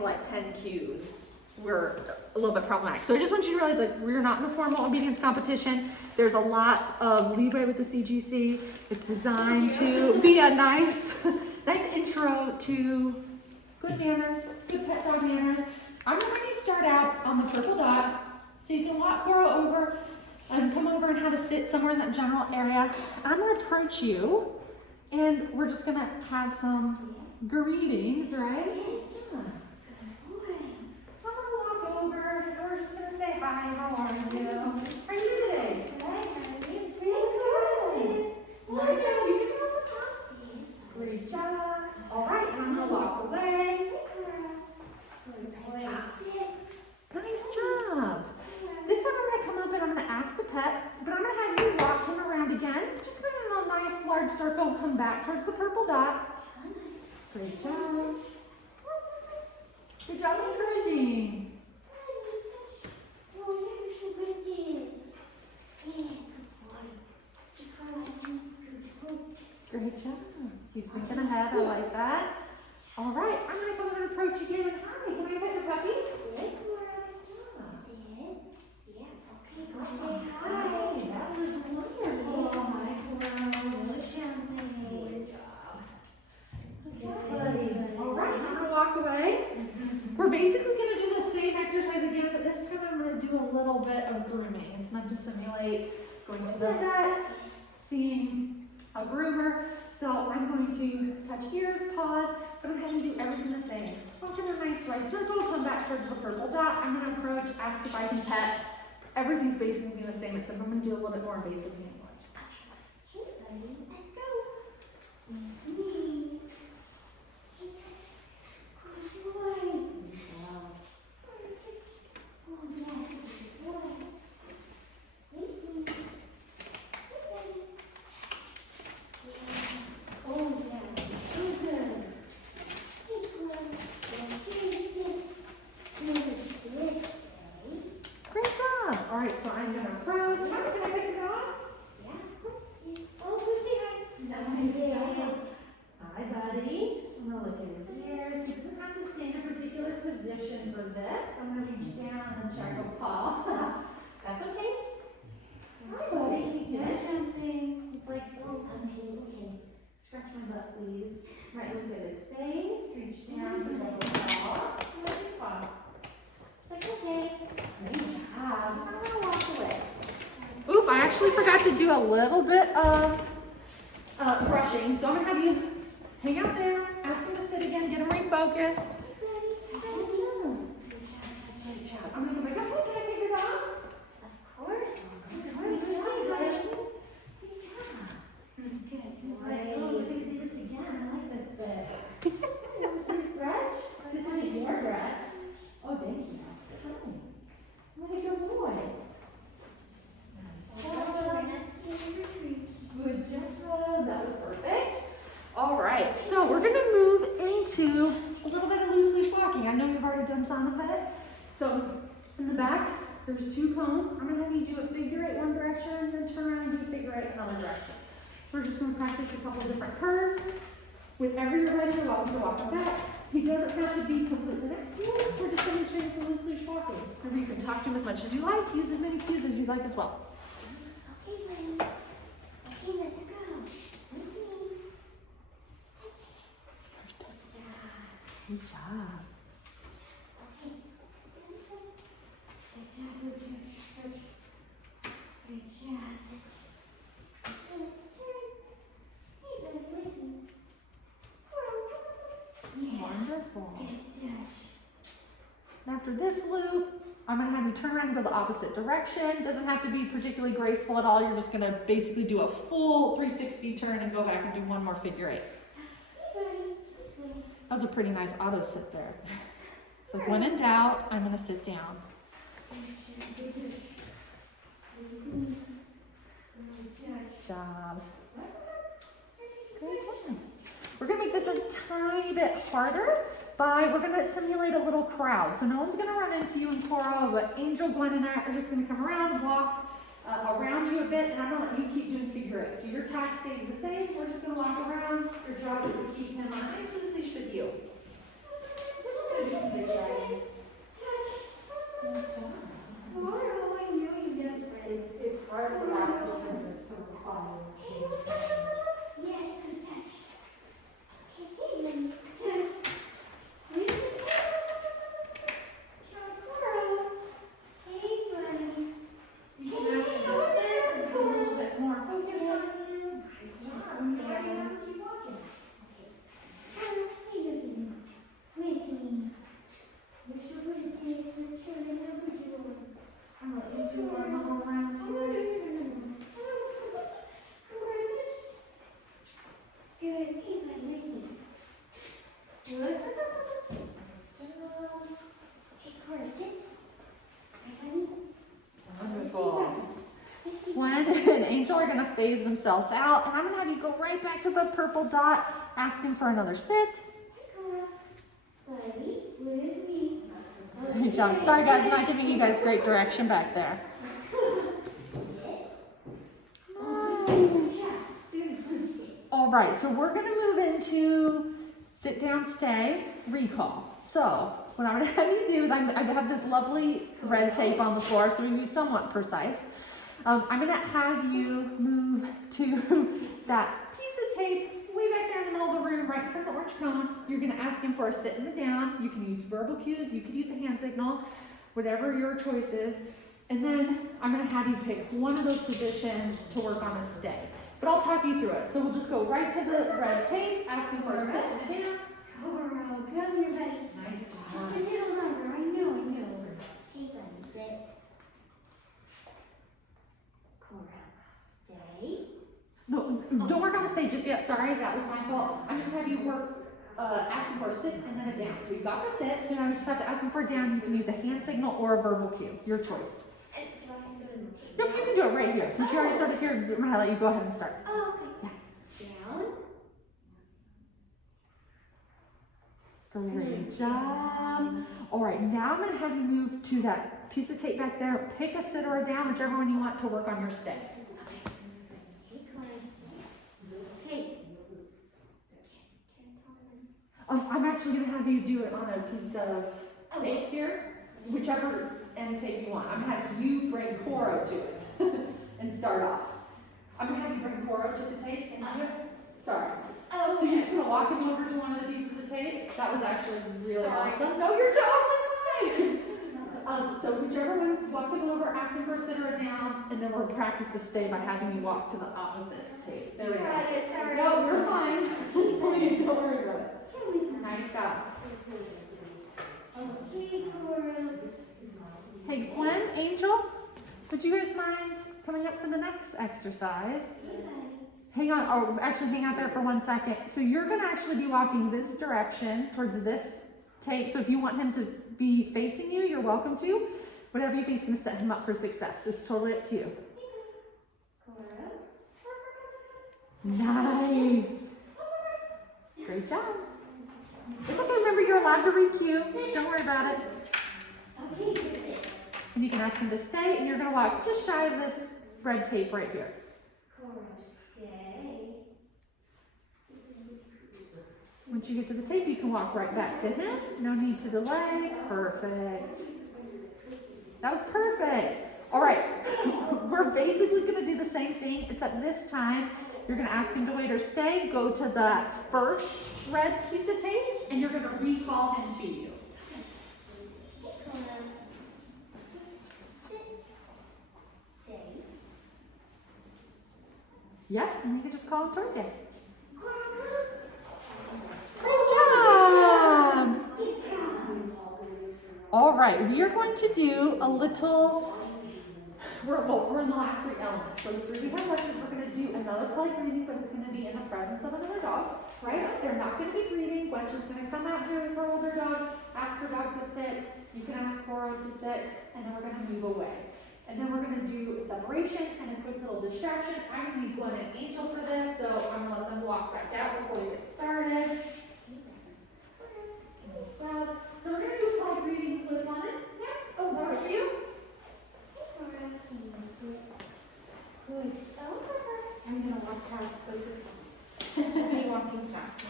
to like 10 cues were a little bit problematic. So I just want you to realize, like, we're not in a formal obedience competition. There's a lot of leeway with the CGC. It's designed to be a nice intro to good manners, good pet dog manners. I'm going to have you start out on the purple dot, so you can walk Koro over and come over and have a sit somewhere in that general area. I'm going to approach you, and we're just going to have some greetings, right? Yeah. So I'm going to walk over, and we're just going to say hi, how are you? How are you today? Nice job. You can have a coffee. Great job. All right, and I'm going to walk away. Nice job. This time I'm going to come up and I'm going to ask the pet, but I'm going to have you walk him around again. Just go in a nice large circle and come back towards the purple dot. Great job. Good job encouraging. Great job. He's thinking ahead. I like that. All right, I'm going to come and approach again. Hi, can I pet your puppy? Say hi. That was wonderful. Hi, Koro. Good job. Good job, buddy. All right, I'm going to walk away. We're basically going to do the same exercise again, but this time I'm going to do a little bit of grooming. It's meant to simulate going to the vet, seeing a groomer. So I'm going to touch ears, pause, but I'm going to do everything the same. Walk in a nice wide circle, come back towards the purple dot. I'm going to approach, ask if I can pet. Everything's basically going to be the same, except I'm going to do a little bit more invasive hand wash. Okay, buddy, let's go. All right, so I'm going to approach. Can I pick your dog? Yeah, of course. Oh, Lucy, hi. Nice. Hi, buddy. I'm going to look at his ears. He doesn't have to stay in a particular position for this. I'm going to reach down and check a paw. That's okay. Hi, buddy. He said something. He's like, oh, okay. Scratch my butt, please. Right, look at his face. Reach down to the paw. Look at his paw. It's like, okay. Great job. I'm going to walk away. Oop, I actually forgot to do a little bit of brushing. So I'm going to have you hang out there, ask him to sit again, get him refocused. Great job. I'm going to go back up. Can I pick your dog? Of course. Good job. Good job. Good. He's like, oh, we're going to do this again. I like this bit. You want to see his brush? This isn't your brush. Oh, thank you. What a good boy. Good job. That was perfect. All right. So we're going to move into a little bit of loose leash walking. I know you've already done some of it. So in the back, there's 2 cones. I'm going to have you do a figure 8 one direction, then turn around and do a figure 8 another direction. We're just going to practice a couple different curves. Whenever you're ready, you're welcome to walk him back. He doesn't have to be completely next to you. We're just going to show you some loose leash walking. Or you can talk to him as much as you like. Use as many cues as you like as well. Okay, buddy. Okay, let's go. Good job. Okay. Good job. Let's turn. Hey, buddy, with me. Wonderful. Good job. After this loop, I'm going to have you turn around and go the opposite direction. Doesn't have to be particularly graceful at all. You're just going to basically do a full 360 turn and go back and do one more figure 8. That was a pretty nice auto sit there. It's like, when in doubt, I'm going to sit down. Nice job. Great job. We're going to make this a tiny bit harder. We're going to simulate a little crowd. So no one's going to run into you in Koro, but Angel, Gwen, and I are just going to come around, walk around you a bit, and I'm going to let you keep doing figure 8. So your task stays the same. We're just going to walk around. Your job is to keep him on a nice loose leash with you. So we're just going to do some zigzags. gonna phase themselves out, and I'm gonna have you go right back to the purple dot, asking for another sit. Buddy, with me. Good job. Sorry guys, I'm not giving you guys great direction back there. Nice. All right, so we're gonna move into sit down, stay, recall. So what I'm gonna have you do is I have this lovely red tape on the floor, so we can be somewhat precise. I'm gonna have you move to that piece of tape way back there in the middle of the room, right in front of the orange cone. You're gonna ask him for a sit and a down. You can use verbal cues, you could use a hand signal, whatever your choice is. And then I'm gonna have you pick one of those positions to work on a stay. But I'll talk you through it. So we'll just go right to the red tape, asking for a sit and a down. Koro, come here, buddy. Nice Just a little longer. I know. Hey, buddy, sit. Koro, stay. No, don't work on the stage just yet. Sorry, that was my fault. I'm just having you work, asking for a sit and then a down. So you got the sit, so now you just have to ask him for a down. You can use a hand signal or a verbal cue, your choice. Do I have to go to the tape? Nope, you can do it right here. Since you already started here, I'm gonna let you go ahead and start. Oh, okay. Down. Great job. All right, now I'm gonna have you move to that piece of tape back there. Pick a sit or a down, whichever one you want to work on your stay. Okay, Koro, stay. Okay. I'm actually gonna have you do it on a piece of tape here, whichever end tape you want. I'm gonna have you bring Koro to it and start off. I'm gonna have you bring Koro to the tape and do it. Sorry. Oh, So you're just gonna walk him over to one of the pieces of tape? That was actually really Sorry. awesome. No, you're totally fine. So whichever one, walk him over, ask him for a sit or a down, and then we'll practice the stay by having you walk to the opposite tape. There we go. Got it, sorry. No, you're fine. Please don't worry about it. Nice job. Okay, Koro. Hey, Gwen, Angel, would you guys mind coming up for the next exercise? Hey, buddy. Hang on, oh, actually hang out there for 1 second. So you're gonna actually be walking this direction towards this tape. So if you want him to be facing you, you're welcome to. Whatever you think is gonna set him up for success. It's totally up to you. Koro. Nice. Great job. It's okay, remember you're allowed to re-cue. Don't worry about it. Okay, sit. And you can ask him to stay, and you're gonna walk just shy of this red tape right here. Koro, stay. Once you get to the tape, you can walk right back to him. No need to delay. Perfect. That was perfect. All right, we're basically gonna do the same thing, except this time, you're gonna ask him to wait or stay, go to the first red piece of tape, and you're gonna recall him to you. Koro. Sit. Stay. Yep, and you can just call him towards you. Koro, Great job! come. All right, we are going to do a little, we're in the last 3 elements. So the 3 we have left is we're going to do another polite greeting, but it's going to be in the presence of another dog, right? They're not going to be greeting. Gwen's just going to come out here with her older dog, ask her dog to sit. You can ask Koro to sit, and then we're going to move away. And then we're going to do a separation and a quick little distraction. I'm going to need Gwen and Angel for this, so I'm going to let them walk back out before we get started. So we're going to do a polite greeting with London next. Oh, that was for you? Koro, can you sit? Good. Oh, I'm going to walk past both me walking past.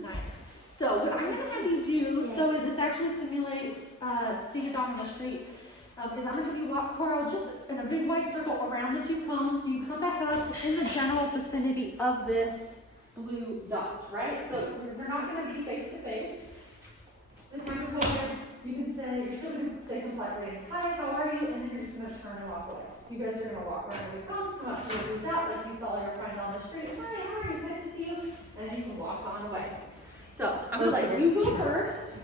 Nice. So what I'm going to have you do, so this actually simulates seeing a dog on the street, is I'm going to have you walk Koro just in a big white circle around the 2 cones. So you come back up in the general vicinity of this blue dot, right? So we're not going to be face to face. The time to go ahead, you can say, you're still going to say some polite greetings. Hi, how are you? And then you're just going to turn and walk away. So you guys are going to walk around the cones, come up to your blue dot like you saw your friend on the street. Hi, how are you? It's nice to see you. And then you can walk on away. So I'm going to let you go first.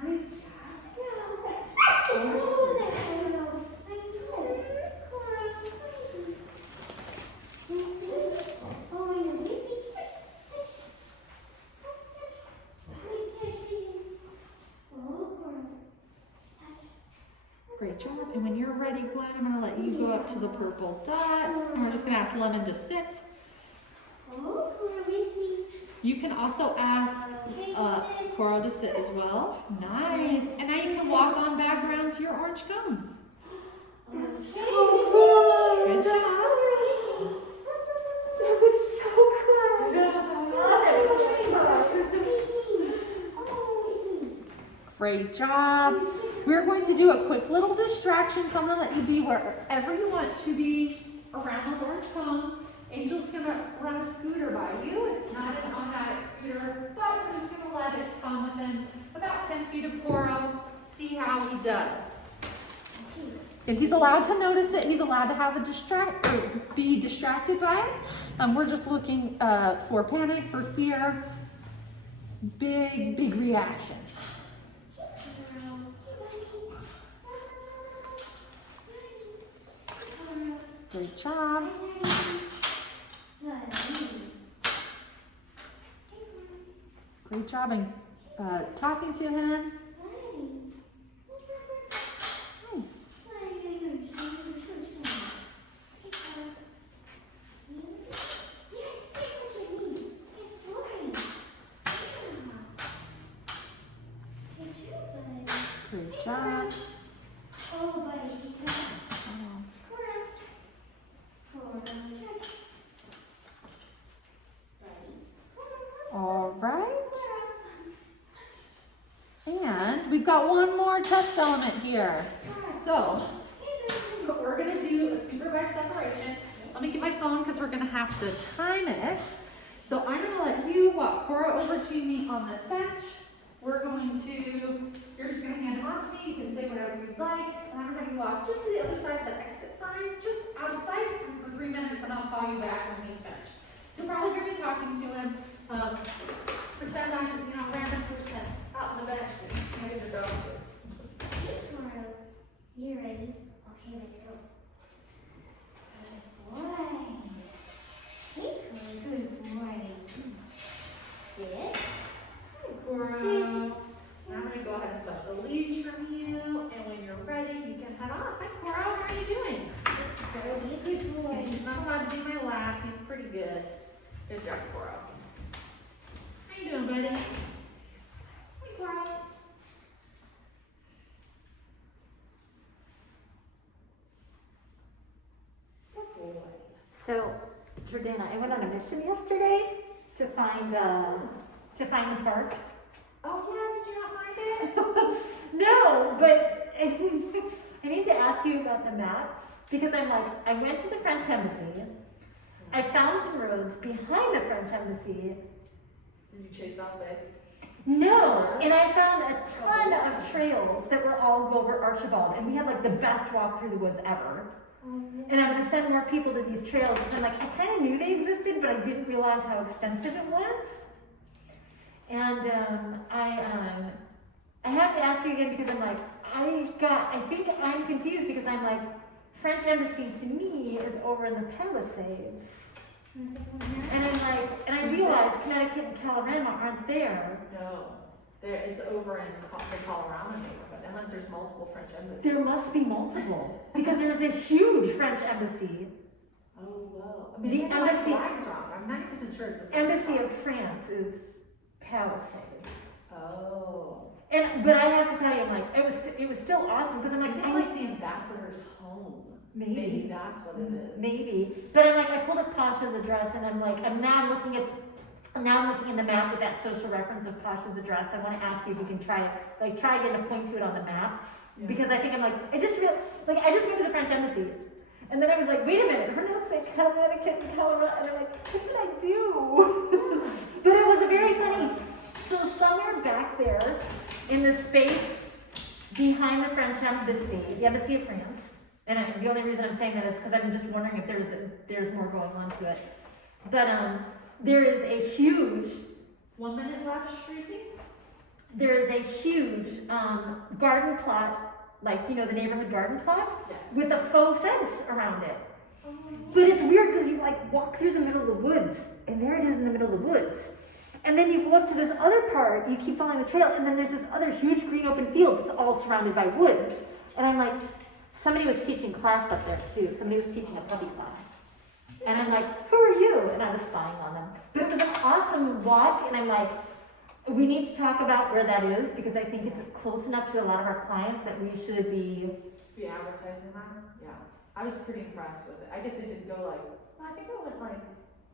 Nice job. Oh, that's so low. I know. Koro, oh, I know. Great job. And when you're ready, Gwen, I'm going to let you go up to the purple dot. And we're just going to ask Lemon to sit. Oh, Koro with me. You can also ask Koro to sit as well. Nice. And now you can walk on back around to your orange cones. That's so cool. Good job. That was so cool. Great job. We're going to do a quick little distraction, so I'm going to let you be wherever you want to be around those orange cones. Angel's going to run a scooter by you. It's not an automatic scooter, but we're just going to let it come within about 10 feet of Koro, see how he does. And he's allowed to notice it. He's allowed to have be distracted by it. We're just looking for panic, for fear, big reactions. Great job. Great job in talking to him. Nice. Great job. Oh, buddy. All right. And we've got one more test element here. So we're going to do a supervised separation. Let me get my phone because we're going to have to time it. So I'm going to let you walk Koro over to me on this bench. You're just going to hand him off to me. You can say whatever you'd like. And I'm going to have you walk just to the other side of the exit sign, just outside for 3 minutes, and I'll call you back when he's finished. You'll probably hear me talking to him. Pretend I'm, random person out in the back seat. Maybe the dog. Koro, you ready? Okay, let's go. Good boy. Hey, Koro, good boy. Sit. Koro. I'm going to go ahead and stop the leash from you, and when you're ready, you can head off. Hi, Koro. How are you doing? Koro, be a good boy. He's not allowed to be in my lap. He's pretty good. Good job, Koro. How you doing, buddy? Hey, Koro. Good boy. So, Jordana, I went on a mission yesterday to find the park. Oh yeah, did you not find it? No, but I need to ask you about the map because I went to the French embassy. I found some roads behind the French embassy. Did you chase down the baby? No, and I found a ton of trails that were all go over Archibald, and we had the best walk through the woods ever. And I'm going to send more people to these trails because I kind of knew they existed, but I didn't realize how extensive it was. And I have to ask you again because I think I'm confused because French embassy to me is over in the Palisades. And I realize Connecticut and Colorado aren't there. No, it's over in the Colorado neighborhood, unless there's multiple French embassies. There must be multiple because there is a huge French embassy. Oh, well. The embassy- flag's wrong. I'm 90% sure it's a Embassy of France is Palisades. Oh. But I have to tell you, it was still awesome because It's like the ambassador's home. Maybe that's what it is. Maybe. But I pulled up Pasha's address and I'm now looking in the map with that social reference of Pasha's address. I want to ask you if you can try again to point to it on the map. Yeah. Because I think I just went to the French embassy. And then I was like, wait a minute, her notes say Connecticut and Colorado. And I'm like, what did I do? But it was very funny. So somewhere back there in the space behind the French embassy, the embassy of France, and the only reason I'm saying that is because I'm just wondering if there's more going on to it. But there is a huge 1 minute left, Shruti? there is a huge garden plot, the neighborhood garden plots, Yes. with a faux fence around it. But it's weird because you walk through the middle of the woods, and there it is in the middle of the woods. And then you go up to this other part, you keep following the trail, and then there's this other huge green open field that's all surrounded by woods. And I'm like, somebody was teaching class up there too. Somebody was teaching a puppy class. And I'm like, who are you? And I was spying on them. But it was an awesome walk, and I'm like, we need to talk about where that is, because I think it's close enough to a lot of our clients that we should be advertising that? Yeah. I was pretty impressed with it. I guess it didn't go like, well, I think I went like,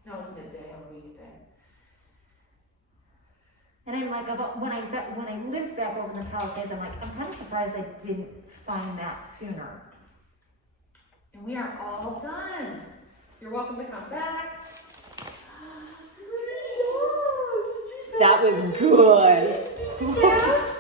no, it was midday on a weekday. And I'm like, when I lived back over in the Palisades, I'm like, I'm kind of surprised I didn't find that sooner. And we are all done. You're welcome to come back. That was good. Yes.